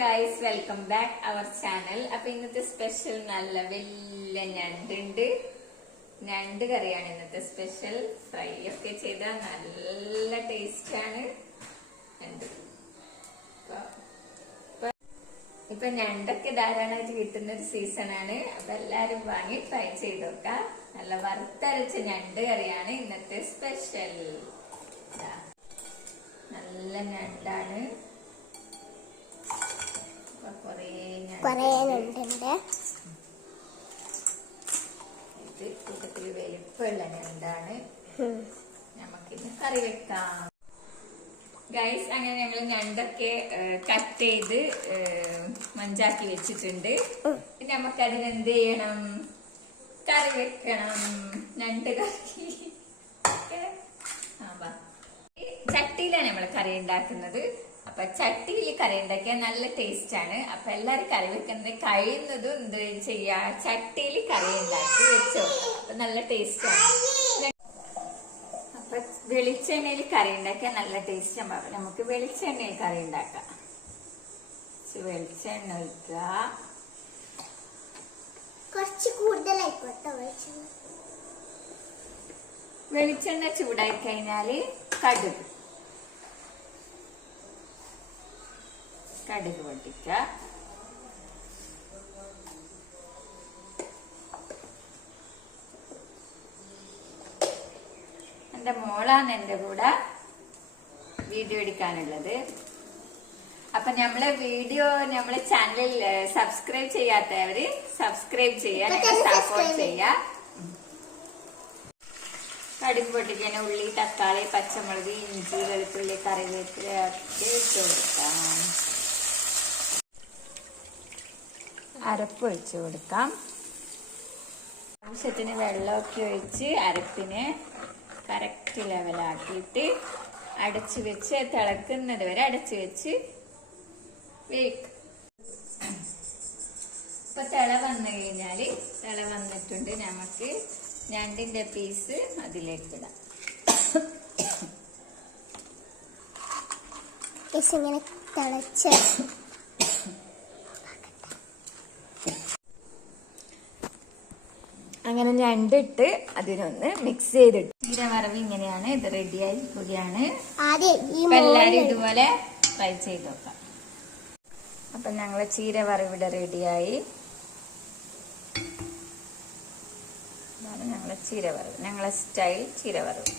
Guys, welcome back our channel. അപ്പൊ ഇന്നത്തെ special നല്ല വലിയ ഞണ്ടുണ്ട്. ഞണ്ട് കറിയാണ് ഇന്നത്തെ സ്പെഷ്യൽ. ഫ്രൈ ഒക്കെ ചെയ്താൽ നല്ല ടേസ്റ്റ് ആണ്. ഇപ്പൊ ഞണ്ടൊക്കെ ധാരാളമായിട്ട് കിട്ടുന്ന ഒരു സീസണാണ്. അപ്പൊ എല്ലാരും വാങ്ങി ട്രൈ ചെയ്ത് നോക്കാം. നല്ല വറുത്തരച്ച ഞണ്ട് കറിയാണ് ഇന്നത്തെ സ്പെഷ്യൽ. നല്ല ഞണ്ടാണ്. കൂട്ടത്തിൽ വലിപ്പമുള്ള ഞണ്ടാണ്. നമുക്കിന്ന് കറി വെക്കാം ഗൈസ്. അങ്ങനെ ഞങ്ങൾ ഞണ്ടൊക്കെ കട്ട് ചെയ്ത് മഞ്ചാക്കി വെച്ചിട്ടുണ്ട്. പിന്നെ നമുക്ക് അതിനെന്ത് ചെയ്യണം? കറി വെക്കണം. ഞണ്ട് കറി ചട്ടിയിലാണ് നമ്മൾ കറി ഉണ്ടാക്കുന്നത്. അപ്പൊ ചട്ടിയിൽ കറി ഉണ്ടാക്കിയാൽ നല്ല ടേസ്റ്റ് ആണ്. അപ്പൊ എല്ലാരും കറി വെക്കുന്നത് കഴിയുന്നതും എന്ത് ചെയ്യാ, ചട്ടിയിൽ കറി ഉണ്ടാക്കി വെച്ചോ. അപ്പൊ നല്ല ടേസ്റ്റ് ആണ്. അപ്പൊ വെളിച്ചെണ്ണയിൽ കറി ഉണ്ടാക്കിയാൽ നല്ല ടേസ്റ്റ് ആണ്. നമുക്ക് വെളിച്ചെണ്ണയിൽ കറി ഉണ്ടാക്കാം. വെളിച്ചെണ്ണ ഒഴിക്കുക. കുറച്ച് കൂടുതലായിക്കോട്ടെ. വെളിച്ചെണ്ണ ചൂടായി കഴിഞ്ഞാല് കടുക് പൊട്ടിക്ക. എന്റെ മോളാണ് എന്റെ കൂടെ വീഡിയോ എടുക്കാനുള്ളത്. അപ്പൊ നമ്മളെ ചാനലിൽ സബ്സ്ക്രൈബ് ചെയ്യാത്തവര് സബ്സ്ക്രൈബ് ചെയ്യാ, സപ്പോർട്ട് ചെയ്യാ. കടുക് പൊട്ടിക്കാൻ ഉള്ളി, തക്കാളി, പച്ചമുളക്, ഇഞ്ചി, വെളുത്തുള്ളി, കറിവേപ്പില ഒക്കെ ഇട്ട് കൊടുക്കാം. അരപ്പ് ഒഴിച്ചു കൊടുക്കാം. ആവശ്യത്തിന് വെള്ളമൊക്കെ ഒഴിച്ച് അരപ്പിനെ കറക്റ്റ് ലെവലാക്കിയിട്ട് അടച്ചു വെച്ച് തിളക്കുന്നത് വരെ അടച്ചു വെച്ച് വേവിക്കും. ഇപ്പൊ തിള വന്നിട്ടുണ്ട്. നമുക്ക് ഞണ്ടിന്റെ പീസ് അതിലേക്ക് ഇടാം. ഇങ്ങനെ തിളച്ച് അങ്ങനെ ഞണ്ടിട്ട് അതിനൊന്ന് മിക്സ് ചെയ്തിട്ട് ചീരവറവ് ഇങ്ങനെയാണ്. ഇത് റെഡിയായി കൂടിയാണ്. എല്ലാരും ഇതുപോലെ ട്രൈ ചെയ്ത് നോക്കാം. അപ്പൊ ഞങ്ങളെ ചീരവറവ് ഇവിടെ റെഡിയായി. ഞങ്ങളെ ചീരവറവ്, ഞങ്ങളെ സ്റ്റൈൽ ചീരവറവ്.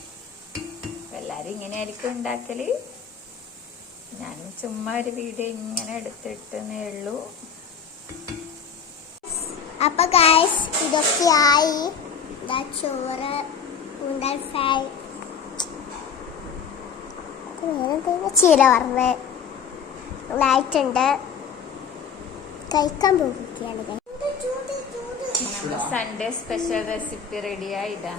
എല്ലാരും ഇങ്ങനെ ആയിരിക്കും ഉണ്ടാക്കല്. ഞാനും ചുമ്മാ ഒരു വീഡിയോ ഇങ്ങനെ എടുത്തിട്ടേ ഉള്ളൂ. അപ്പൊ ഗൈസ്, ഇതൊക്കെ ആയി. ചോറ്, ഫ്രൈ, ചീര വറവ് ആയിട്ടുണ്ട്. കഴിക്കാൻ പോവുകയാണ്. സൺഡേ സ്പെഷ്യൽ റെസിപ്പി റെഡിയായി. ഇതാ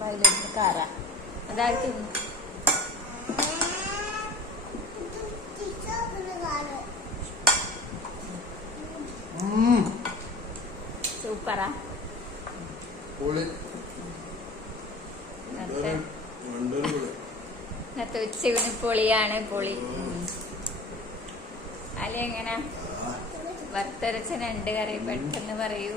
ബയലിരുന്ന് കാറ അതായിരിക്കും. സൂപ്പറാ. ഇന്നത്തെ ഉച്ചയൂണ് പൊളിയാണ്. പൊളി അല്ല, എങ്ങനെ വറുത്തരച്ച ഞണ്ട് കറി പെട്ടെന്ന് പറയൂ.